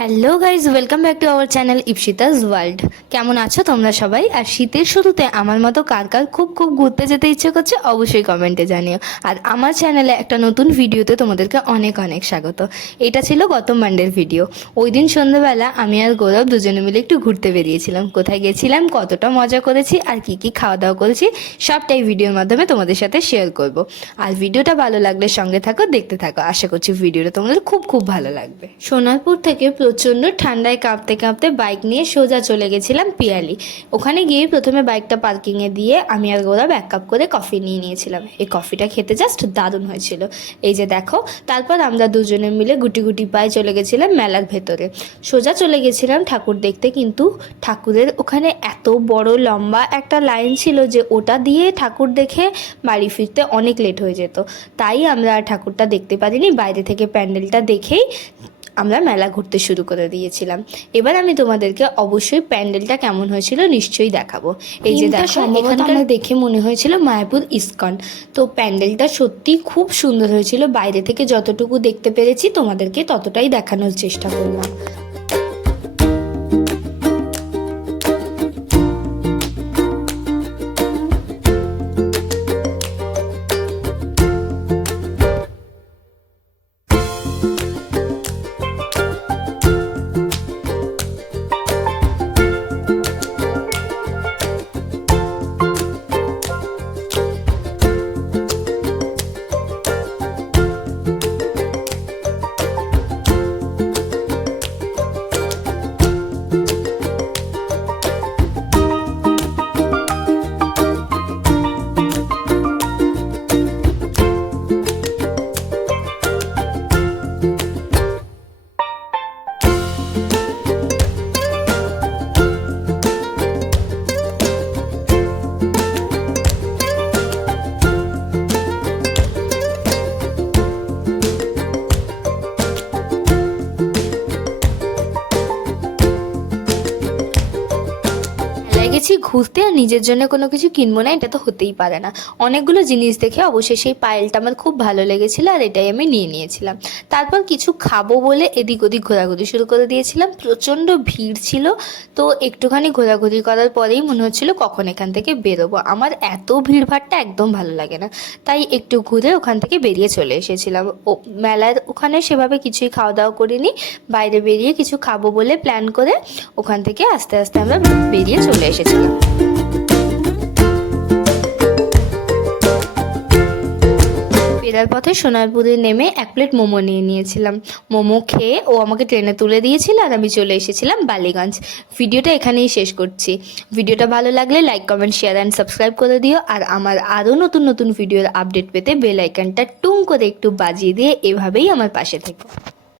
Hello guys welcome back to our channel Ipsita's world কেমন আছো তোমরা সবাই? আর শীতের শুরুতে আমার মতো কার কার খুব খুব ঘুরতে যেতে ইচ্ছে করছে, অবশ্যই কমেন্টে জানিও। আর আমার চ্যানেলে একটা নতুন ভিডিওতে তোমাদেরকে অনেক অনেক স্বাগত। এটা ছিল গত মান্ডের ভিডিও ওই দিন সন্ধ্যেবেলা আমি আর গৌরব দুজনে মিলে একটু ঘুরতে বেরিয়েছিলাম। কোথায় গেছিলাম, কতটা মজা করেছি, আর কি কি খাওয়া দাওয়া করেছি, সবটাই ভিডিওর মাধ্যমে তোমাদের সাথে শেয়ার করব। আর ভিডিওটা ভালো লাগলে সঙ্গে থাকো, দেখতে থাকো। আশা করছি ভিডিওটা তোমাদের খুব খুব ভালো লাগবে। সোনারপুর থেকে প্রচণ্ড ঠান্ডায় কাঁপতে কাঁপতে বাইক নিয়ে সোজা চলে গেছিলাম পিয়ালি। ওখানে গিয়ে প্রথমে বাইকটা পার্কিংয়ে দিয়ে আমি আর গৌরব এক কাপ করে কফি নিয়ে নিয়েছিলাম। এই কফিটা খেতে জাস্ট দারুণ হয়েছিল। এই যে দেখো, তারপর আমরা দুজনে মিলে গুটি গুটি পায়ে চলে গেছিলাম মেলার ভেতরে। সোজা চলে গেছিলাম ঠাকুর দেখতে, কিন্তু ঠাকুরের ওখানে এত বড় লম্বা একটা লাইন ছিল যে ওটা দিয়ে ঠাকুর দেখে বাড়ি ফিরতে অনেক লেট হয়ে যেত। তাই আমরা ঠাকুরটা দেখতে পারিনি। বাইরে থেকে প্যান্ডেলটা দেখেই আমরা মেলা ঘুরতে শুরু করে দিয়েছিলাম। এবার আমি তোমাদেরকে অবশ্যই প্যান্ডেলটা কেমন হয়েছিল নিশ্চয়ই দেখাবো। এই যে দেখো এখানকার দেখে মনে হয়েছিল মায়াপুর ইস্কন। তো প্যান্ডেলটা সত্যি খুব সুন্দর হয়েছিল। বাইরে থেকে যতটুকু দেখতে পেরেছি তোমাদেরকে ততটাই দেখানোর চেষ্টা করলাম। গেছি ঘুরতে আর নিজের জন্য কোনো কিছু কিনবো না, এটা তো হতেই পারে না। অনেকগুলো জিনিস দেখে অবশ্যই সেই পায়েলটা আমার খুব ভালো লেগেছিল আর এটাই আমি নিয়ে নিয়েছিলাম। তারপর কিছু খাব বলে এদিক ওদিক ঘোরাঘুরি শুরু করে দিয়েছিলাম। প্রচণ্ড ভিড় ছিল, তো একটুখানি ঘোরাঘুরি করার পরেই মনে হচ্ছিল কখন এখান থেকে বেরোবো। আমার এত ভিড়ভাড়টা একদম ভালো লাগে না, তাই একটু ঘুরে ওখান থেকে বেরিয়ে চলে এসেছিলাম। ও, মেলার ওখানে সেভাবে কিছুই খাওয়া দাওয়া করিনি, বাইরে বেরিয়ে কিছু খাব বলে প্ল্যান করে ওখান থেকে আস্তে আস্তে আমরা বেরিয়ে চলে এসেছিলাম ফেরার পথে সোনারপুরে নেমে এক প্লেট মোমো নিয়ে নিয়েছিলাম। মোমো খেয়ে ও আমাকে ট্রেনে তুলে দিয়েছিল আর আমি চলে এসেছিলাম বালিগঞ্জ। ভিডিওটা এখানেই শেষ করছি। ভিডিওটা ভালো লাগলে like comment share and subscribe করে দিও আর আমার আরও নতুন নতুন ভিডিওর আপডেট পেতে বেল আইকনটা টুং করে একটু বাজিয়ে দিয়ে এভাবেই আমার পাশে থেকো।